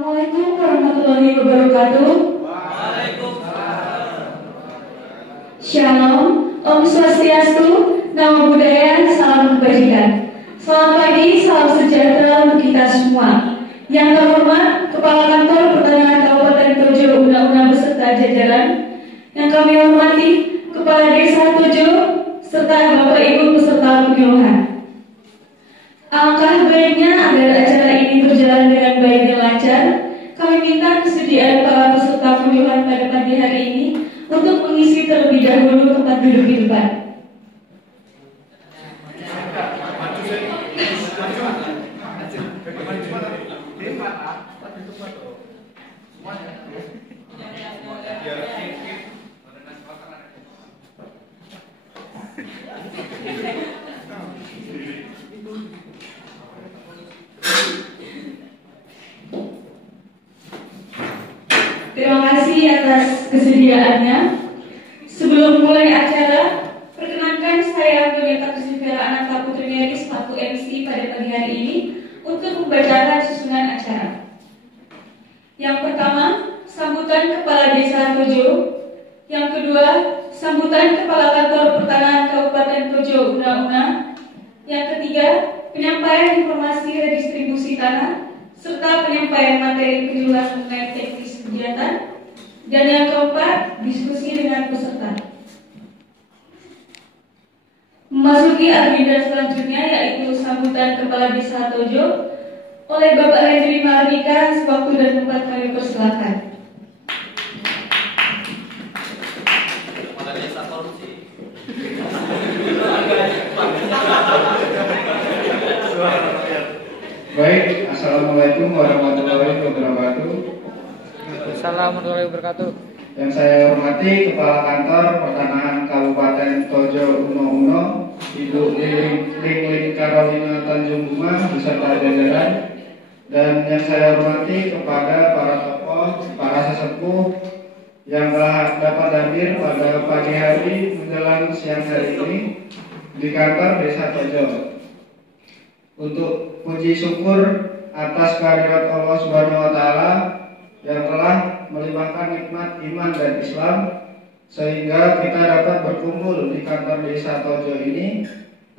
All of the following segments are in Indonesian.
Assalamualaikum warahmatullahi wabarakatuh. Shalom, Om Swastiastu, Namo Buddhaya, salam kebajikan. Selamat pagi, salam sejahtera untuk kita semua. Yang terhormat Kepala Kantor Pertanahan Kabupaten Tojo Una-Una beserta jajaran. Yang kami hormati Kepala Desa Tojo serta Bapak Ibu peserta penyuluhan. Alangkah baiknya agar acara ini berjalan dengan baik dan lancar. Kami minta kesediaan para peserta penyuluhan pada pagi hari ini untuk mengisi terlebih dahulu tempat duduk di depan. Terima kasih atas kesediaannya. Sebelum mulai acara, perkenankan saya Pendeta Kristivera Ananta Putri Mary selaku MC pada pagi hari ini untuk membacakan susunan acara. Yang pertama, sambutan Kepala Desa Tojo. Yang kedua, sambutan Kepala Kantor Pertanahan Kabupaten Tojo Una-Una. Yang ketiga, penyampaian informasi redistribusi tanah serta penyampaian materi penyuluhan mengenai teknis kegiatan. Dan yang keempat, diskusi dengan peserta. Memasuki agenda selanjutnya yaitu sambutan Kepala Desa Tojo oleh Bapak Hendri Mardika. Sewaktu dan tempat kami persilakan. Kepala Desa Korupsi. Baik, Assalamualaikum warahmatullahi wabarakatuh. Assalamualaikum warahmatullahi wabarakatuh. Yang saya hormati Kepala Kantor Pertanahan Kabupaten Tojo Uno-Uno, Ibu Ling Carolina Tanjung Bunga beserta jajaran. Dan yang saya hormati kepada para tokoh, para sesepuh yang telah dapat hadir pada pagi hari menjelang siang hari ini di kantor Desa Tojo. Untuk puji syukur atas kehadirat Allah Subhanahu wa taala yang telah melimpahkan nikmat iman dan Islam sehingga kita dapat berkumpul di kantor Desa Tojo ini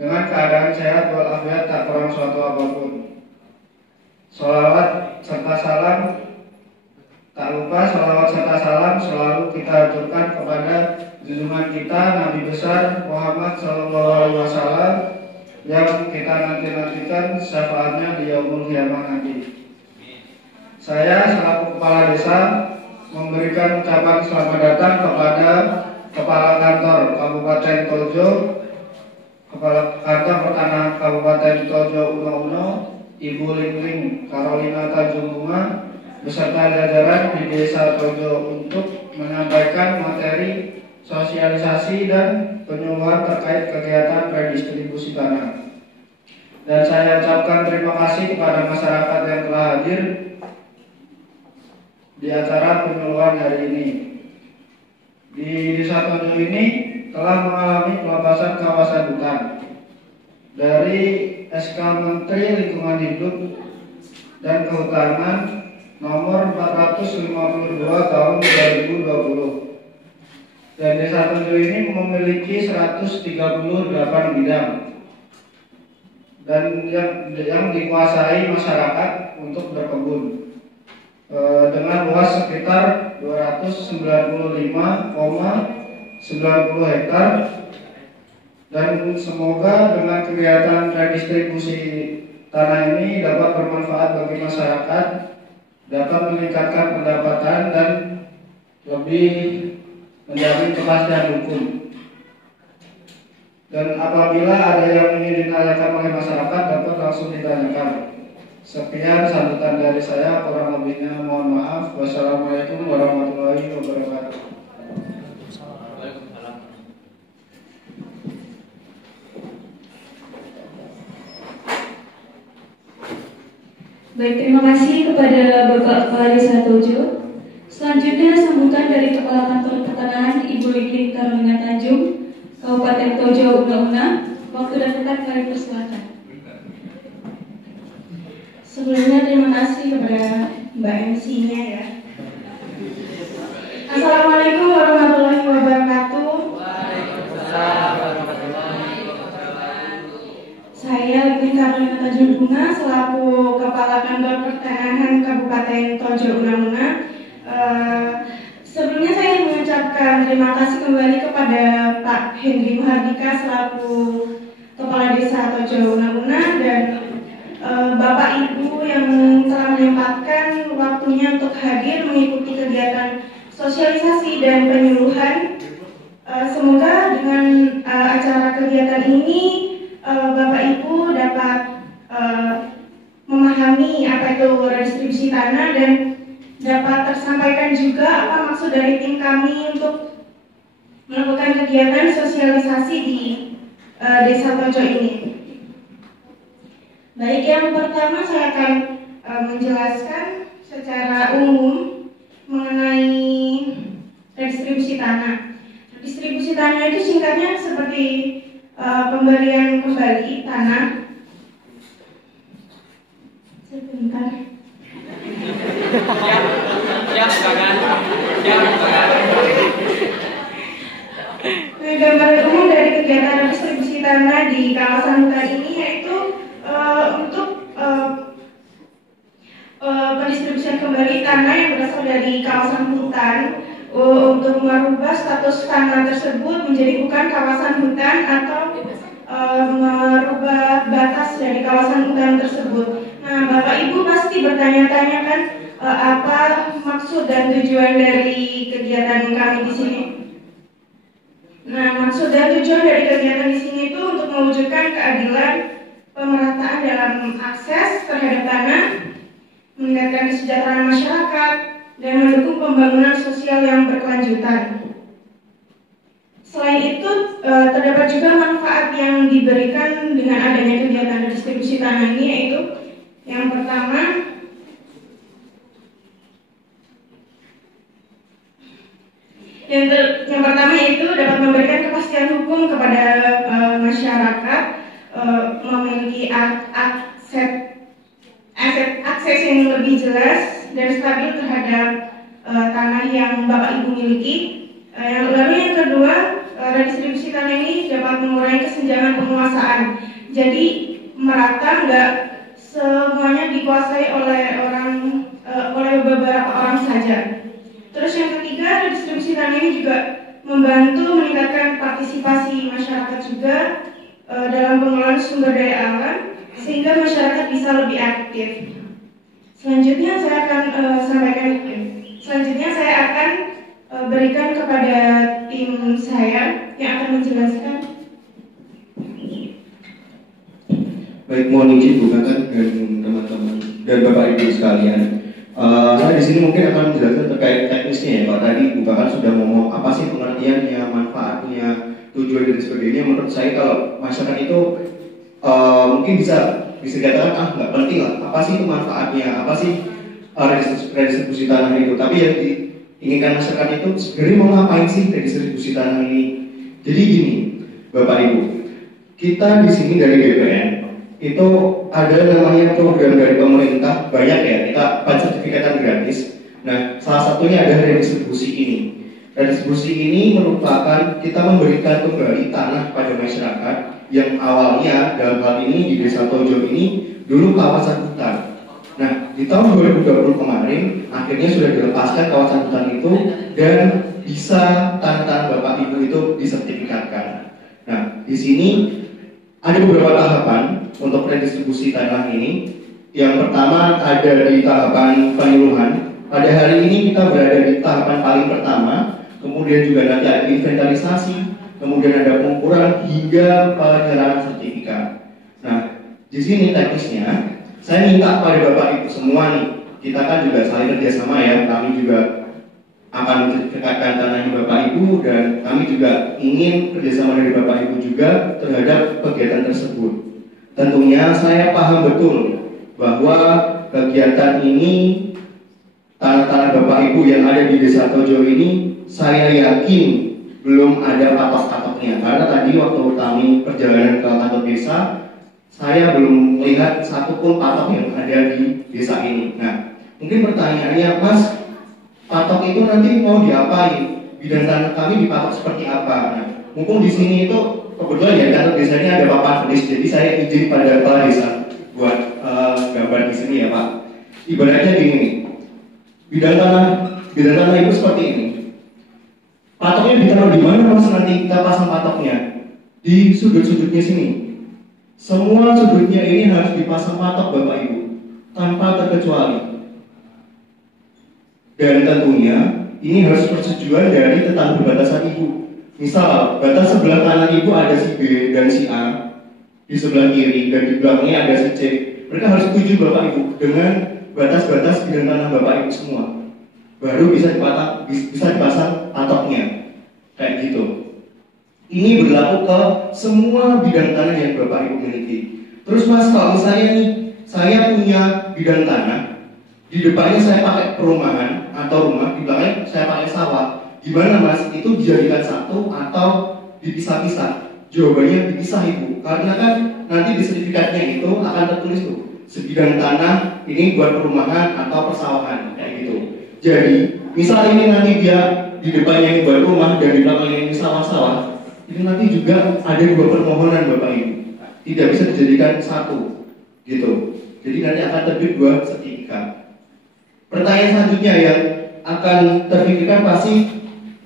dengan keadaan sehat walafiat tak kurang suatu apapun. Sholawat serta salam, tak lupa sholawat serta salam selalu kita aturkan kepada junjungan kita Nabi besar Muhammad SAW yang kita nantikan syafaatnya di yaumul qiyamah nanti. Saya selaku Kepala Desa memberikan ucapan selamat datang kepada Kepala Kantor Kabupaten Tojo, Kepala Kantor Pertanahan Kabupaten Tojo Uno-Uno, Ibu Ling Carolina Tanjung Bunga beserta jajaran di Desa Tojo untuk menyampaikan materi sosialisasi dan penyuluhan terkait kegiatan redistribusi tanah. Dan saya ucapkan terima kasih kepada masyarakat yang telah hadir di acara penyuluhan hari ini. Di Desa Tojo ini telah mengalami pelepasan kawasan hutan dari SK Menteri Lingkungan Hidup dan Kehutanan nomor 452 tahun 2020. Dan Desa Tojo ini memiliki 138 bidang dan yang dikuasai masyarakat untuk berkebun dengan luas sekitar 295,90 hektar. Dan semoga dengan kegiatan redistribusi tanah ini dapat bermanfaat bagi masyarakat, dapat meningkatkan pendapatan dan lebih menjamin kepastian hukum. Dan apabila ada yang ingin ditanyakan oleh masyarakat dapat langsung ditanyakan. Sekian sambutan dari saya, kurang lebihnya mohon maaf. Wassalamualaikum warahmatullahi wabarakatuh. Baik, terima kasih kepada Bapak Kepala Desa Tojo. Selanjutnya sambutan dari Kepala Kantor Pertanahan Ibu Ling Carolina Tanjung, Kabupaten Tojo Una-Una. Waktu dan tempat kami persilakan. Sebelumnya terima kasih kepada Mbak MC-nya ya. Assalamualaikum warahmatullahi wabarakatuh. Saya Lutfi Karolina Tanjung-Bunga selaku Kepala Kantor Pertanahan Kabupaten Tojo Una-Una. Sebelumnya saya mengucapkan terima kasih kembali kepada Pak Hendri Mahardika selaku Kepala Desa Tojo Una-Una dan Bapak Ibu yang telah menyempatkan waktunya untuk hadir mengikuti kegiatan sosialisasi dan penyuluhan. Semoga dengan acara kegiatan ini Bapak Ibu dapat memahami apa itu redistribusi tanah dan dapat tersampaikan juga apa maksud dari tim kami untuk melakukan kegiatan sosialisasi di Desa Tojo ini. Baik, yang pertama saya akan menjelaskan secara umum mengenai redistribusi tanah. Distribusi tanah itu singkatnya seperti pemberian kembali tanah. Sebentar. Gambaran umum dari kegiatan distribusi tanah di kawasan hutan ini yaitu untuk pendistribusian kembali tanah yang berasal dari kawasan hutan untuk merubah status tanah tersebut menjadi bukan kawasan hutan atau merubah batas dari kawasan hutan tersebut. Nah, Bapak Ibu pasti bertanya-tanya kan apa maksud dan tujuan dari kegiatan kami di sini. Nah, maksud dan tujuan dari kegiatan di sini itu untuk mewujudkan keadilan pemerataan dalam akses terhadap tanah, meningkatkan kesejahteraan masyarakat, dan mendukung pembangunan sosial yang berkelanjutan. Selain itu, terdapat juga manfaat yang diberikan dengan adanya kegiatan distribusi tanah ini, yaitu yang pertama, yang pertama yaitu dapat memberikan kepastian hukum kepada masyarakat, memiliki akses yang lebih jelas dan stabil terhadap tanah yang Bapak Ibu miliki. Lalu yang kedua, redistribusi tanah ini dapat mengurangi kesenjangan penguasaan. Jadi merata, nggak semuanya dikuasai oleh beberapa orang saja. Terus yang ketiga, redistribusi tanah ini juga membantu meningkatkan partisipasi masyarakat juga dalam pengelolaan sumber daya alam sehingga masyarakat bisa lebih aktif. Selanjutnya saya akan berikan kepada tim saya yang akan menjelaskan. Baik, mohon izin Bu Kakak dan teman-teman dan Bapak Ibu sekalian. Saya di sini mungkin akan menjelaskan terkait teknisnya ya Pak. Tadi Bu Kakak sudah ngomong apa sih pengertiannya, manfaatnya, tujuan dan sebagainya. Menurut saya kalau masyarakat itu mungkin bisa dikatakan nggak penting lah. Apa sih itu manfaatnya? Apa sih redistribusi tanah itu? Tapi yang diinginkan masyarakat itu sebenarnya mau ngapain sih redistribusi tanah ini? Jadi gini, Bapak Ibu, kita di sini dari BPN itu ada namanya program dari pemerintah banyak ya, kita sertifikatan gratis. Nah, salah satunya ada redistribusi ini. Redistribusi ini merupakan kita memberikan kembali tanah pada masyarakat yang awalnya dalam hal ini di Desa Tojo ini dulu kawasan hutan. Nah, di tahun 2020 kemarin akhirnya sudah dilepaskan kawasan hutan itu dan bisa tanah-tanah Bapak Ibu itu disertifikatkan. Nah, di sini ada beberapa tahapan untuk redistribusi tanah ini. Yang pertama ada di tahapan penyuluhan. Pada hari ini kita berada di tahapan paling pertama. Kemudian juga nanti ada inventarisasi, kemudian ada pengukuran hingga penyerahan sertifikat. Nah, di sini teknisnya saya minta pada Bapak Ibu semua nih, kita kan juga saling kerjasama ya. Kami juga akan menceritakan tanahnya Bapak Ibu dan kami juga ingin kerjasama dari Bapak Ibu juga terhadap kegiatan tersebut. Tentunya saya paham betul bahwa kegiatan ini, tanah-tanah Bapak Ibu yang ada di Desa Tojo ini, saya yakin belum ada patok-patoknya. Karena tadi waktu kami perjalanan ke kantor desa, saya belum melihat satupun patok yang ada di desa ini. Nah, Mungkin pertanyaannya, Mas, patok itu nanti mau diapain? Bidang tanah kami dipatok seperti apa? Nah, mumpung di sini itu kebetulan ya kantor desa ini ada papan tulis, jadi saya izin pada kepala desa buat gambar di sini ya Pak. Ibaratnya gini nih, bidang tanah itu seperti ini. Patoknya ditaruh di mana Mas nanti kita pasang patoknya? Di sudut-sudutnya sini. Semua sudutnya ini harus dipasang patok Bapak Ibu, tanpa terkecuali. Dan tentunya ini harus persetujuan dari tetangga berbatasan Ibu. Misal, batas sebelah kanan Ibu ada si B dan si A, di sebelah kiri dan di belakangnya ada si C. Mereka harus setuju Bapak Ibu dengan batas-batas bidang tanah Bapak Ibu semua. Baru bisa dipasang patoknya. Kayak gitu. Ini berlaku ke semua bidang tanah yang Bapak Ibu miliki. Terus Mas, kalau misalnya nih, saya punya bidang tanah, di depannya saya pakai perumahan atau rumah, di belakangnya saya pakai sawah. Gimana Mas? Itu dijadikan satu atau dipisah-pisah? Jawabannya dipisah Ibu. Karena kan nanti di sertifikatnya itu akan tertulis tuh, sebidang tanah ini buat perumahan atau persawahan, kayak gitu. Jadi, misal ini nanti dia di depannya ini buat rumah dan di belakangnya ini sawah-sawah, itu nanti juga ada dua permohonan Bapak Ibu. Tidak bisa dijadikan satu, gitu. Jadi nanti akan terbit dua sertifikat. Pertanyaan selanjutnya yang akan terpikirkan pasti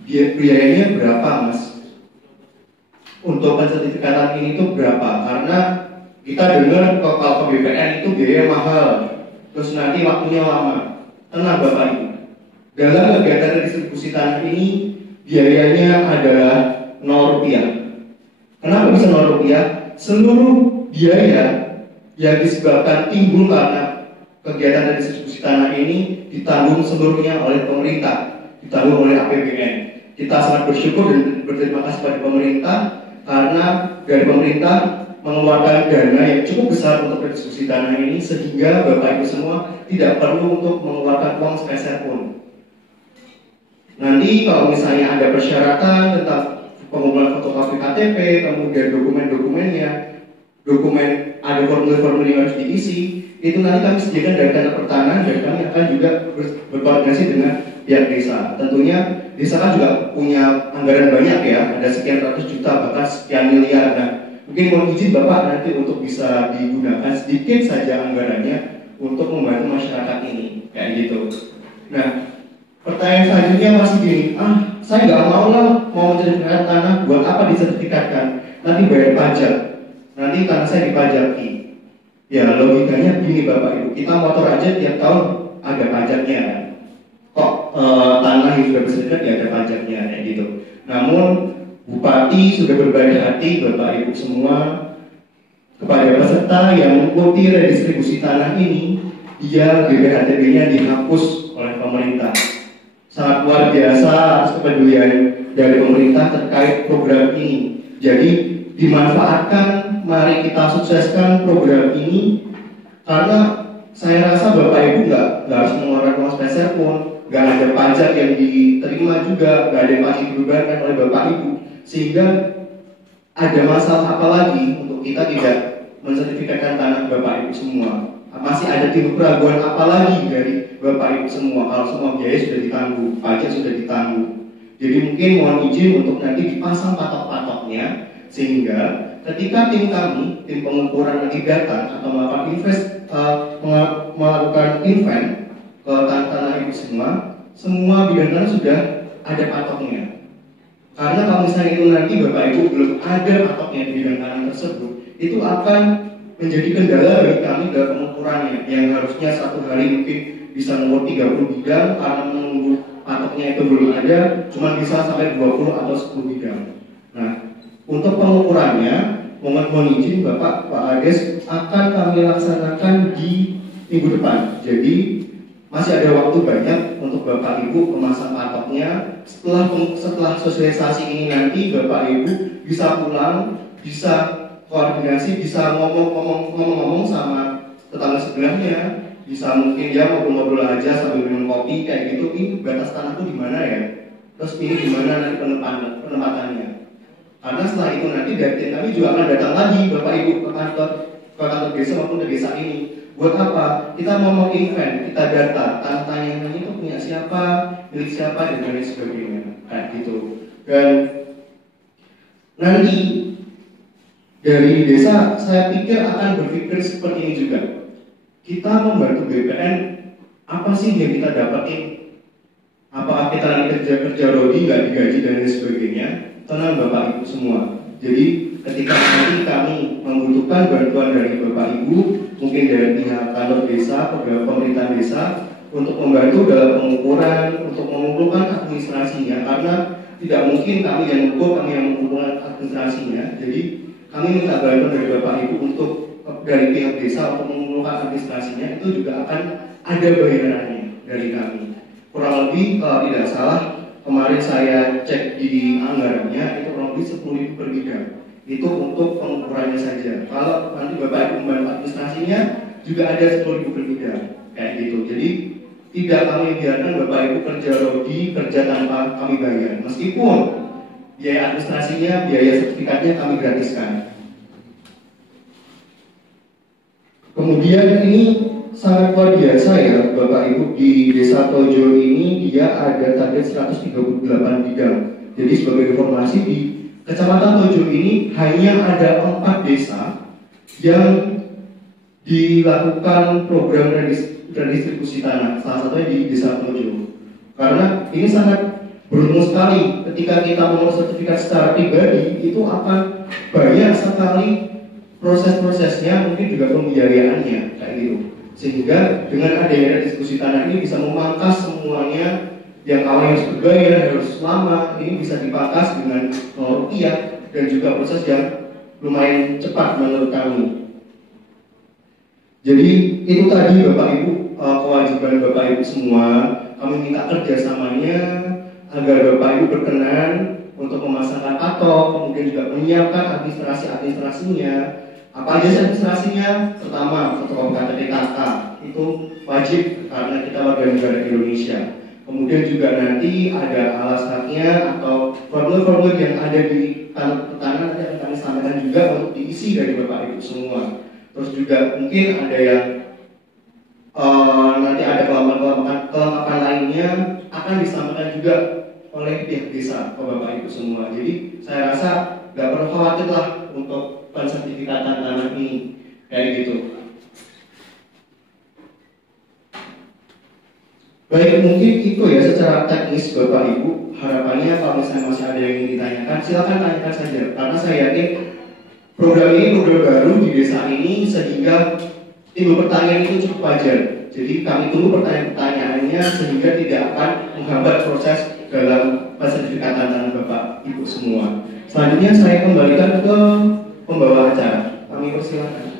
biayanya berapa Mas? Untuk pensertifikatan ini tuh berapa? Karena kita dengar kalau ke BPN itu biaya mahal, terus nanti waktunya lama. Tenang Bapak Ibu, dalam kegiatan distribusi tanah ini biayanya adalah Rp0. Kenapa bisa Rp0? Seluruh biaya yang disebabkan timbul karena kegiatan distribusi tanah ini ditanggung seluruhnya oleh pemerintah, ditanggung oleh APBN. Kita sangat bersyukur dan berterima kasih pada pemerintah karena dari pemerintah mengeluarkan dana yang cukup besar untuk distribusi tanah ini sehingga Bapak Ibu semua tidak perlu untuk mengeluarkan uang sepeser pun. Nanti kalau misalnya ada persyaratan tentang pengumpulan fotokopi KTP, kemudian dokumen-dokumennya, ada formulir-formulir yang harus diisi, itu nanti kami sediakan dari kantor pertanahan dan kami akan juga berkoordinasi dengan pihak desa. Tentunya desa kan juga punya anggaran banyak ya, ada sekian ratus juta bahkan sekian miliar. Nah, mungkin mohon izin Bapak nanti untuk bisa digunakan sedikit saja anggarannya untuk membantu masyarakat ini, kayak gitu. Nah, pertanyaan selanjutnya masih gini, saya nggak mau lah mau mensertifikatkan tanah, buat apa disertifikatkan? Nanti bayar pajak, nanti tanah saya dipajaki. Ya logikanya gini Bapak Ibu, kita motor aja tiap tahun ada pajaknya kan? Kok tanah yang sudah bersertifikat ya ada pajaknya kayak gitu. Namun Bupati sudah berbaik hati Bapak Ibu semua kepada peserta yang mengikuti redistribusi tanah ini, dia BPHTB-nya dihapus oleh pemerintah. Sangat luar biasa atas kepedulian dari pemerintah terkait program ini. Jadi dimanfaatkan, mari kita sukseskan program ini karena saya rasa Bapak Ibu nggak harus mengeluarkan uang spesial pun, nggak ada pajak yang diterima juga, nggak ada yang pasti dibebankan oleh Bapak Ibu, sehingga ada masalah apa lagi untuk kita tidak mensertifikatkan tanah Bapak Ibu semua. Masih ada timbul keraguan apa lagi dari Bapak Ibu semua kalau semua biaya sudah ditanggung, pajak sudah ditanggung. Jadi mungkin mohon izin untuk nanti dipasang patok-patoknya sehingga ketika tim kami, tim pengukuran nanti datang atau melakukan invent ke tanah Ibu semua bidang tanah sudah ada patoknya. Karena kalau misalnya itu nanti Bapak Ibu belum ada patoknya di bidang tanah tersebut, itu akan menjadi kendala bagi kami dalam pengukurannya yang harusnya satu hari mungkin bisa mengukur 30 bidang karena menunggu patoknya itu belum ada, cuma bisa sampai 20 atau 10 bidang. Nah, untuk pengukurannya, mohon izin Bapak, Pak Ades akan kami laksanakan di minggu depan. Jadi masih ada waktu banyak untuk Bapak Ibu memasang patoknya. Setelah sosialisasi ini nanti Bapak Ibu bisa pulang, bisa koordinasi, bisa ngomong sama tetangga sebelahnya, bisa mungkin ya ngobrol-ngobrol aja sambil minum kopi kayak gitu. Ini batas tanahku di mana ya? Terus ini di mana nanti penempatannya? Karena setelah itu nanti dari tim kami juga akan datang lagi Bapak Ibu ke kantor desa maupun ke desa ini Buat apa? Kita mau event, kita data, tantangan itu punya siapa, milik siapa, dan lain sebagainya. Kayak gitu. Dan nanti dari desa saya pikir akan berpikir seperti ini juga. Kita membantu BPN, apa sih yang kita dapetin? Apakah kita nanti kerja rodi, nggak digaji dan lain sebagainya? Tenang Bapak Ibu semua. Jadi ketika nanti kami membutuhkan bantuan dari Bapak Ibu, mungkin dari pihak kantor desa, pemerintah desa, untuk membantu dalam pengukuran, untuk mengumpulkan administrasinya, karena tidak mungkin kami yang mengukur, kami yang mengumpulkan administrasinya. Jadi kami minta bantuan dari Bapak Ibu untuk dari pihak desa untuk mengumpulkan administrasinya, itu juga akan ada bayarannya dari kami. Kurang lebih kalau tidak salah, kemarin saya cek di anggarannya itu kurang lebih 10.000 per bidang. Itu untuk pengukurannya saja. Kalau nanti Bapak Ibu membantu administrasinya juga ada 10.000 per bidang, kayak gitu. Jadi tidak kami biarkan Bapak Ibu kerja rodi, kerja tanpa kami bayar. Meskipun biaya administrasinya, biaya sertifikatnya kami gratiskan. Kemudian ini sangat luar biasa ya Bapak Ibu, di Desa Tojo ini dia ada target 138 bidang. Jadi sebagai informasi, di Kecamatan Tojo ini hanya ada 4 desa yang dilakukan program redistribusi tanah. Salah satunya di Desa Tojo. Karena ini sangat beruntung sekali ketika kita mengurus sertifikat secara pribadi, itu akan banyak sekali proses-prosesnya, mungkin juga pembiayaannya kayak gitu. Sehingga dengan adanya redistribusi tanah ini bisa memangkas semuanya yang awalnya harus berbayar, harus lama, ini bisa dipangkas dengan rupiah, dan juga proses yang lumayan cepat menurut kami. Jadi itu tadi Bapak Ibu, kewajiban Bapak Ibu semua, kami minta kerjasamanya agar Bapak Ibu berkenan untuk memasangkan patok, kemudian juga menyiapkan administrasinya. Apa aja administrasinya? Pertama, fotokopi KTP KK itu wajib karena kita warga negara Indonesia. Kemudian juga nanti ada alas haknya atau formulir-formulir yang ada di kantor pertanahan nanti akan kami sampaikan juga untuk diisi dari Bapak Ibu semua. Terus juga mungkin ada yang nanti ada kelengkapan lainnya akan disampaikan juga oleh pihak desa ke Bapak Ibu semua. Jadi saya rasa nggak perlu khawatir lah untuk pensertifikatan tanah ini kayak gitu. Baik, mungkin itu ya secara teknis Bapak Ibu. Harapannya kalau misalnya masih ada yang ingin ditanyakan, silakan tanyakan saja. Karena saya yakin program ini program baru di desa ini, sehingga timbul pertanyaan itu cukup wajar. Jadi kami tunggu pertanyaan-pertanyaannya sehingga tidak akan menghambat proses dalam pensertifikatan tanah Bapak Ibu semua. Selanjutnya saya kembalikan ke pembawa acara. Kami persilakan.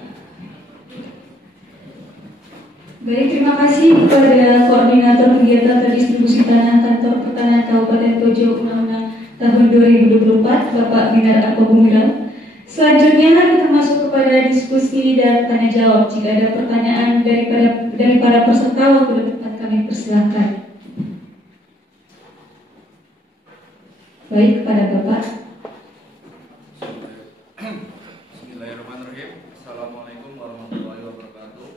Baik, terima kasih kepada Koordinator Kegiatan Redistribusi Tanah Kantor Pertanahan Kabupaten Tojo Undang-Undang tahun 2024, Bapak Binar Arko Gumilang. Selanjutnya kita masuk kepada diskusi dan tanya jawab. Jika ada pertanyaan dari para peserta, waktu depan kami persilahkan. Baik, kepada Bapak. Bismillahirrahmanirrahim. Assalamualaikum warahmatullahi wabarakatuh.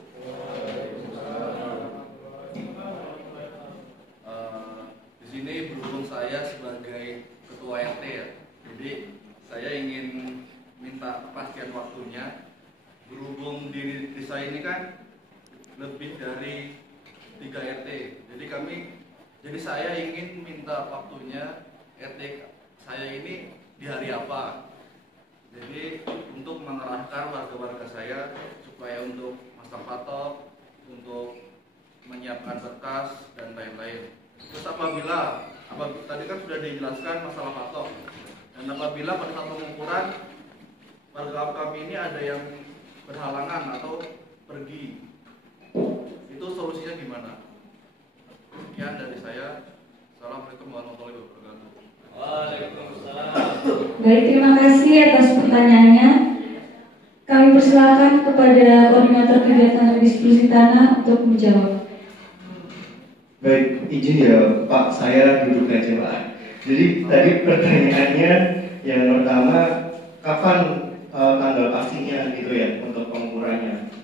Di sini berhubung saya sebagai ketua RT ya, jadi saya ingin minta kepastian waktunya. Berhubung di desa ini kan lebih dari 3 RT, jadi saya ingin minta waktunya RT saya ini di hari apa. Jadi untuk mengerahkan warga-warga saya supaya untuk masang patok, untuk menyiapkan berkas dan lain-lain. Terus apabila tadi kan sudah dijelaskan masalah patok, dan apabila pada saat pengukuran warga kami ini ada yang berhalangan atau pergi, itu solusinya gimana? Sekian dari saya. Assalamualaikum warahmatullahi wabarakatuh. Waalaikumsalam. Baik, terima kasih atas pertanyaannya. Kami persilakan kepada Koordinator Kegiatan Redistribusi Tanah untuk menjawab. Baik, izin ya Pak, saya duduk aja Pak. Jadi tadi pertanyaannya yang pertama, kapan tanggal pastinya gitu ya untuk pengukurannya.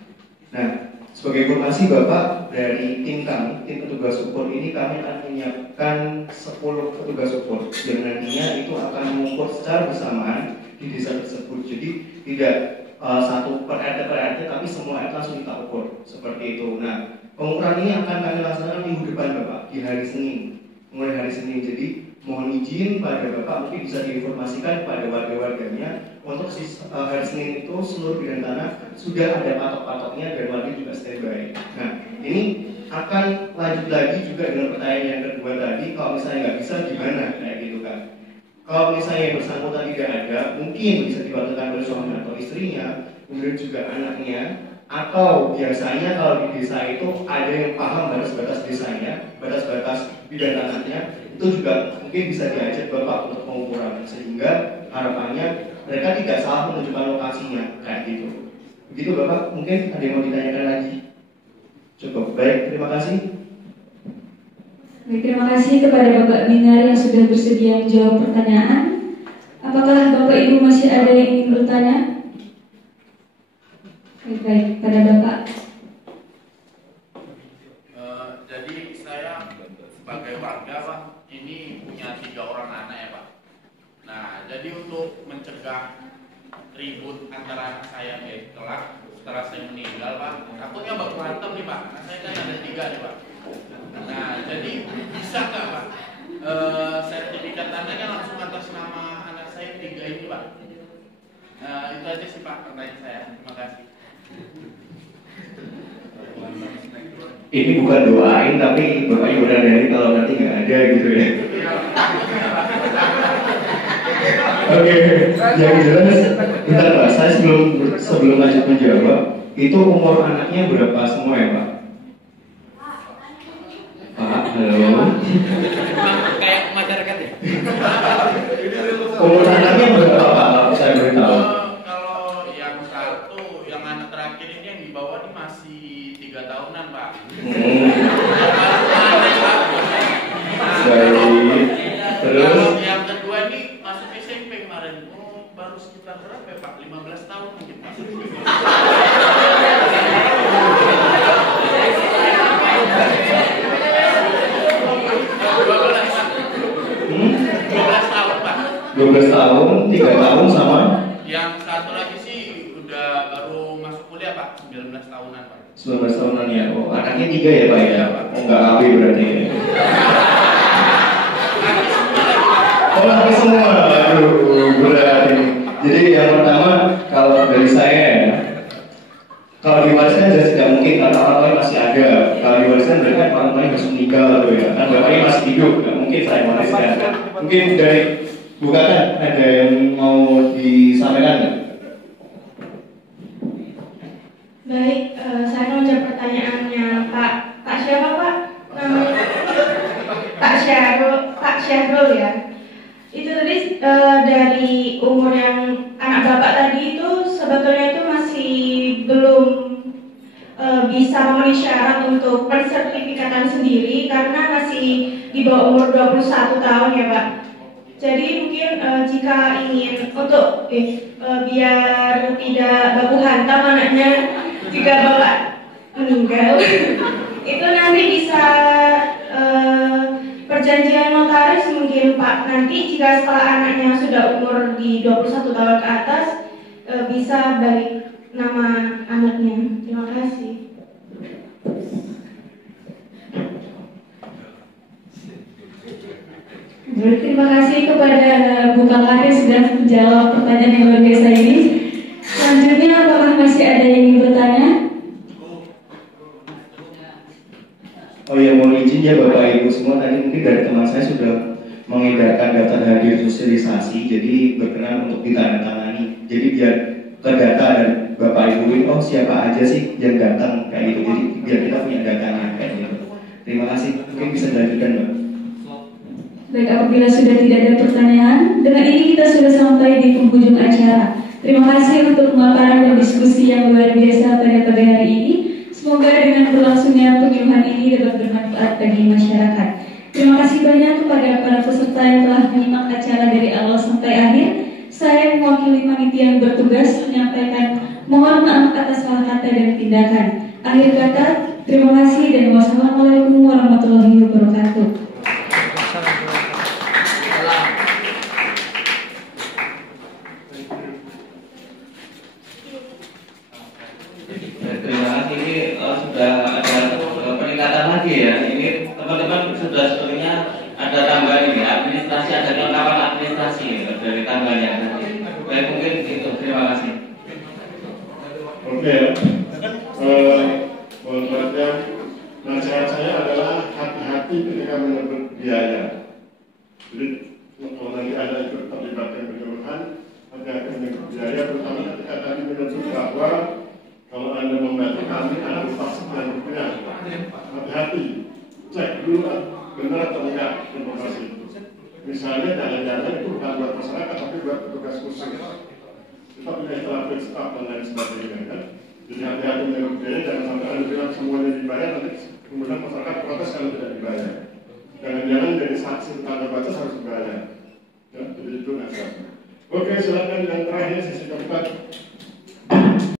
Nah, Sebagai informasi Bapak, dari tim kami, tim petugas ukur ini kami akan menyiapkan 10 petugas ukur yang nantinya itu akan mengukur secara bersamaan di desa tersebut. Jadi tidak satu per RT tapi semua RT langsung kita ukur seperti itu. Nah, pengukuran ini akan kami laksanakan minggu depan Bapak, di hari Senin, mulai hari Senin. Jadi mohon izin pada Bapak mungkin bisa diinformasikan kepada warga-warganya untuk hari Senin itu seluruh bidang tanah sudah ada patok-patoknya dan warga juga standby. Nah, ini akan lanjut lagi juga dengan pertanyaan yang kedua tadi, kalau misalnya nggak bisa gimana kayak gitu kan. Kalau misalnya yang bersangkutan tidak ada, mungkin bisa dibantukan oleh suami atau istrinya, kemudian juga anaknya, atau biasanya kalau di desa itu ada yang paham batas-batas desanya, batas-batas bidang tanahnya, itu juga mungkin bisa diajak Bapak untuk pengukuran, sehingga harapannya mereka tidak salah menunjukkan lokasinya kayak gitu. Begitu Bapak, mungkin ada yang mau ditanyakan lagi? Cukup, baik, terima kasih. Baik, terima kasih kepada Bapak Binar yang sudah bersedia menjawab pertanyaan. Apakah Bapak Ibu masih ada yang ingin bertanya? Baik, pada Bapak. Jadi saya sebagai warga Pak, ini punya 3 orang anak ya Pak. Nah, jadi untuk mencegah ribut antara anak saya kelak setelah saya meninggal Pak, takutnya baku hantam nih Pak. Nah, saya kan ada 3 nih Pak. Nah, jadi bisa nggak Pak sertifikat tanahnya langsung atas nama anak saya 3 ini Pak? Itu aja sih Pak pertanyaan saya. Terima kasih. Ini bukan doain tapi Bapak Ibu dari kalau nanti nggak ada gitu ya. Oke, yang jelas, bentar Pak, saya sebelum lanjut menjawab, itu umur anaknya berapa semua ya Pak? Pak, halo. Kayak masyarakat ya. Umur anaknya berapa Pak? Saya beritahu. Kalau yang satu, yang anak terakhir ini yang di bawah ini masih 3 tahunan Pak. Baik. Terus Kalau yang kedua ini masuk SMP kemarin. Oh, baru sekitar berapa ya Pak? 15 tahun mungkin Pak. Hmm? 12 tahun Pak. 12 tahun, 3 tahun sama? Yang satu lagi sih udah baru masuk kuliah Pak, 19 tahunan Pak. 19 tahunan ya. Oh, anaknya 3 ya Pak ya? Iya, Pak. Oh, enggak AB berarti ya. Oh, laki semua. Aduh, berat ini. Jadi yang pertama kalau dari saya ya, kalau diwariskan jelas tidak mungkin karena orang lain masih ada. Kalau diwariskan berarti kan orang lain harus meninggal gitu ya. Kan bapaknya masih hidup, nggak mungkin saya wariskan. Mungkin dari bukan ada yang mau disampaikan nggak? Baik, saya mau jawab pertanyaannya Pak siapa Pak? Namanya Pak Syahrul ya. Itu tadi dari umur yang anak Bapak tadi itu sebetulnya itu masih belum bisa memenuhi syarat untuk pensertifikatan sendiri karena masih di bawah umur 21 tahun ya Pak. Jadi mungkin jika ingin untuk biar tidak baku hantam anaknya jika Bapak meninggal itu nanti bisa perjanjian notaris mungkin Pak, nanti jika setelah anaknya sudah umur di 21 tahun ke atas bisa balik nama anaknya. Terima kasih. Terima kasih kepada Bu Kakak yang sudah menjawab pertanyaan yang luar biasa ini. Selanjutnya apakah masih ada yang ingin bertanya? Oh ya, mohon izin ya Bapak Ibu semua, tadi mungkin dari teman saya sudah mengedarkan data hadir sosialisasi, jadi berkenan untuk ditandatangani. Jadi biar terdata dan Bapak Ibu ini, oh siapa aja sih yang datang kayak gitu, jadi biar kita punya datanya kayak gitu. Terima kasih, mungkin bisa dilanjutkan Mbak. Baik, apabila sudah tidak ada pertanyaan, dengan ini kita sudah sampai di penghujung acara. Terima kasih untuk pemaparan dan diskusi yang luar biasa pada pagi hari ini. Semoga dengan berlangsungnya penyuluhan ini dapat bermanfaat bagi masyarakat. Terima kasih banyak kepada para peserta yang telah menyimak acara dari awal sampai akhir. Saya mewakili panitia yang bertugas menyampaikan mohon maaf atas salah kata dan tindakan. Akhir kata, terima kasih dan wassalamualaikum warahmatullahi wabarakatuh. Terima kasih. Ini sudah ada peningkatan lagi ya. Ini teman-teman sudah sebenarnya ada tambahan ini administrasi, ada kelengkapan administrasi dari tambahannya tadi. Baik, mungkin itu. Terima kasih. Oke, mohon perhatian. Nasihat saya adalah hati-hati ketika menyebut biaya. Jadi kalau nanti ada ikut terlibat yang berjauhan, hati-hati menyebut biaya, terutama ketika tadi menyebut bahwa kalau Anda membantu kami ada vaksin dan rupiah. Hati-hati, cek dulu benar atau enggak informasi itu. Misalnya jangan-jangan itu bukan buat masyarakat, tapi buat petugas khusus. Kita punya istilah staff dan lain sebagainya kan. Jadi hati-hati menyebut biaya, jangan sampai Anda bilang semuanya dibayar, nanti kemudian masyarakat protes kalau tidak dibayar. Jangan-jangan jadi saksi tanda batas harus dibayar. Ya, jadi itu nasihatnya. Oke, silakan yang terakhir sisi keempat.